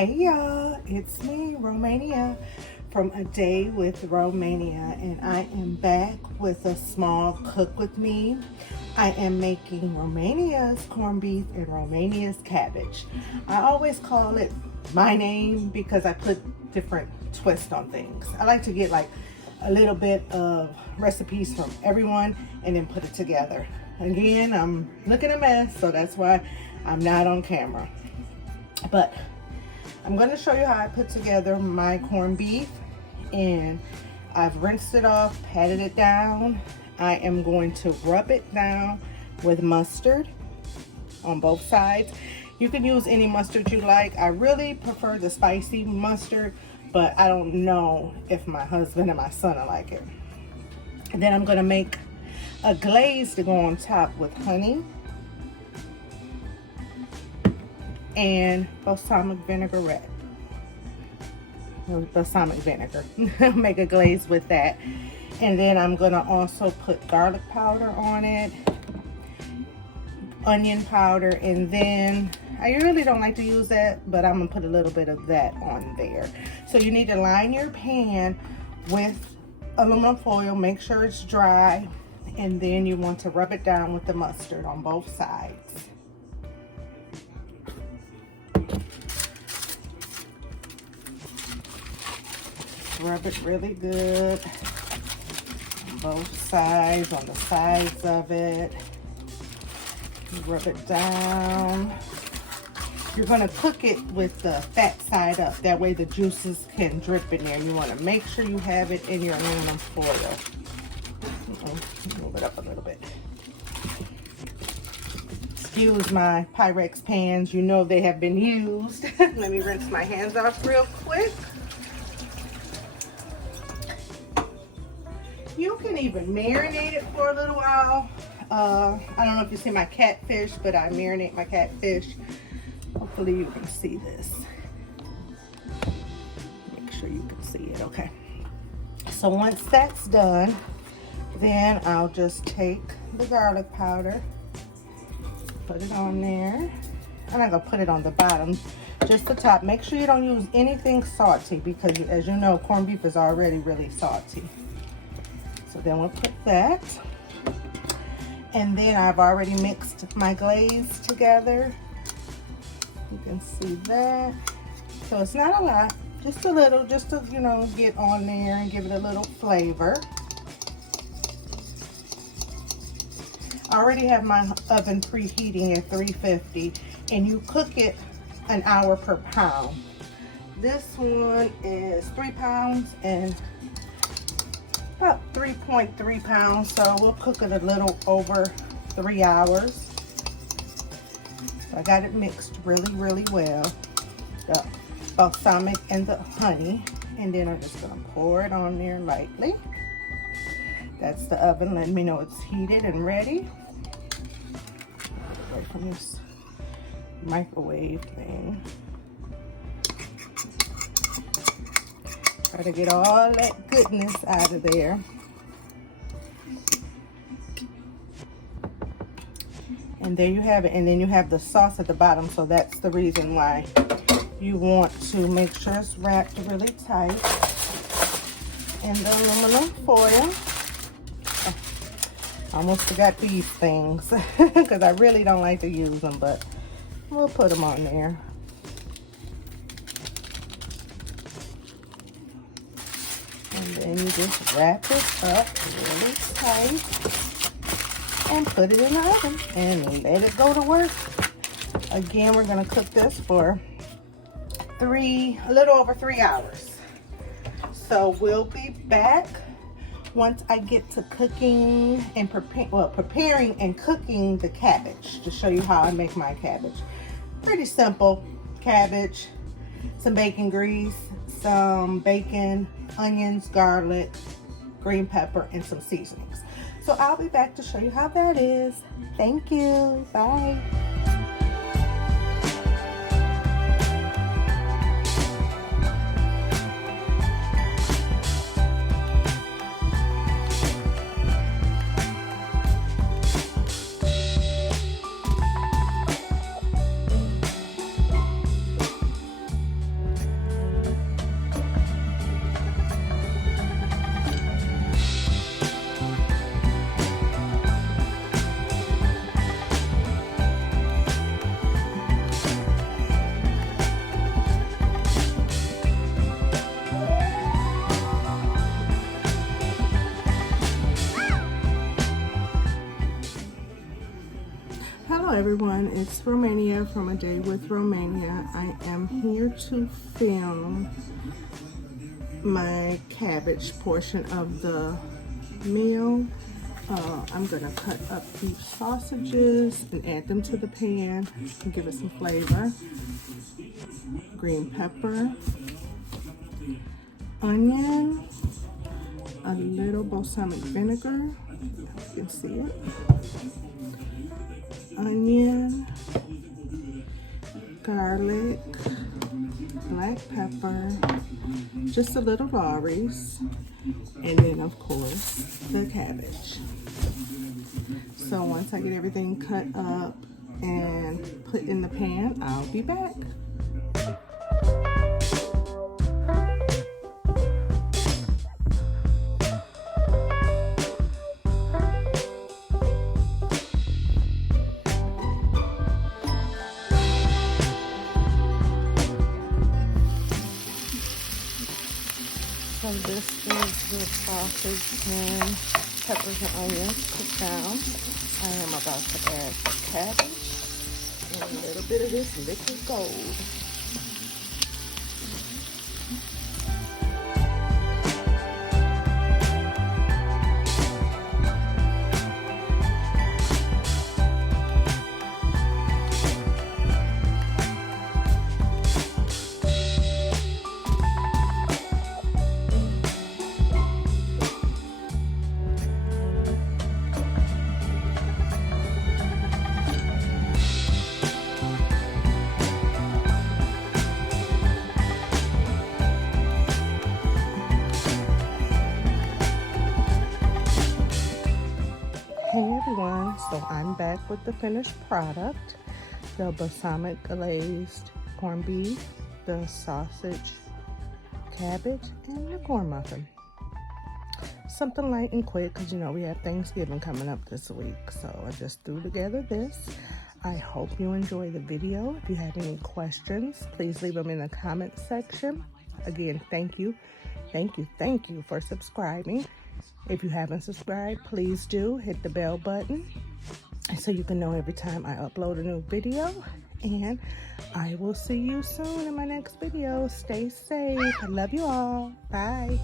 Hey y'all, it's me, Romania, from A Day with Romania, and I am back with a small cook with me. I am making Romania's corned beef and Romania's cabbage. I always call it my name because I put different twists on things. I like to get like a little bit of recipes from everyone and then put it together. Again, I'm looking a mess, so that's why I'm not on camera. But I'm going to show you how I put together my corned beef, and I've rinsed it off, patted it down. I am going to rub it down with mustard on both sides. You can use any mustard you like. I really prefer the spicy mustard, but I don't know if my husband and my son will like it. And then I'm going to make a glaze to go on top with honey and balsamic vinaigrette. Balsamic vinegar. Make a glaze with that. And then I'm gonna also put garlic powder on it, onion powder, and then I really don't like to use that, but I'm gonna put a little bit of that on there. So you need to line your pan with aluminum foil, make sure it's dry, and then you want to rub it down with the mustard on both sides. Rub it really good on both sides, on the sides of it. Rub it down. You're going to cook it with the fat side up. That way the juices can drip in there. You want to make sure you have it in your aluminum foil. Move it up a little bit. Excuse my Pyrex pans. You know they have been used. Let me rinse my hands off real quick. You can even marinate it for a little while. I don't know if you see my catfish, but I marinate my catfish. Hopefully you can see this. Make sure you can see it, okay. So once that's done, then I'll just take the garlic powder, put it on there. I'm not gonna put it on the bottom, just the top. Make sure you don't use anything salty because as you know, corned beef is already really salty. So then we'll put that. And then I've already mixed my glaze together. You can see that. So it's not a lot, just a little, just to, you know, get on there and give it a little flavor. I already have my oven preheating at 350, and you cook it an hour per pound. This one is 3 pounds and about 3.3 pounds, so we'll cook it a little over 3 hours. So I got it mixed really, really well, the balsamic and the honey, and then I'm just gonna pour it on there lightly. That's the oven letting me know it's heated and ready. Away from this microwave thing. Try to get all that goodness out of there. And there you have it. And then you have the sauce at the bottom, so that's the reason why you want to make sure it's wrapped really tight in the aluminum foil. Oh, I almost forgot these things because I really don't like to use them, but we'll put them on there. And then you just wrap it up really tight and put it in the oven and let it go to work. Again, we're gonna cook this for a little over 3 hours. So we'll be back once I get to cooking and preparing and cooking the cabbage to show you how I make my cabbage. Pretty simple cabbage, some bacon grease, some bacon, onions, garlic, green pepper, and some seasonings. So I'll be back to show you how that is. Thank you. Bye. everyone, it's Romania from A Day with Romania. I am here to film my cabbage portion of the meal. I'm gonna cut up beef sausages and add them to the pan and give it some flavor. Green pepper, onion, a little balsamic vinegar, you can see it, onion, garlic, black pepper, just a little Lorry's, and then of course the cabbage. So once I get everything cut up and put in the pan, I'll be back. So this is the sausage and peppers and onions cooked down. I am about to add the cabbage and a little bit of this liquid gold. Hey everyone, so I'm back with the finished product, the balsamic glazed corned beef, the sausage, cabbage, and the corn muffin. Something light and quick because you know we have Thanksgiving coming up this week, so I just threw together this. I hope you enjoy the video. If you have any questions, please leave them in the comment section. Again, thank you for subscribing. If you haven't subscribed, please do hit the bell button so you can know every time I upload a new video. And I will see you soon in my next video. Stay safe. I love you all. Bye.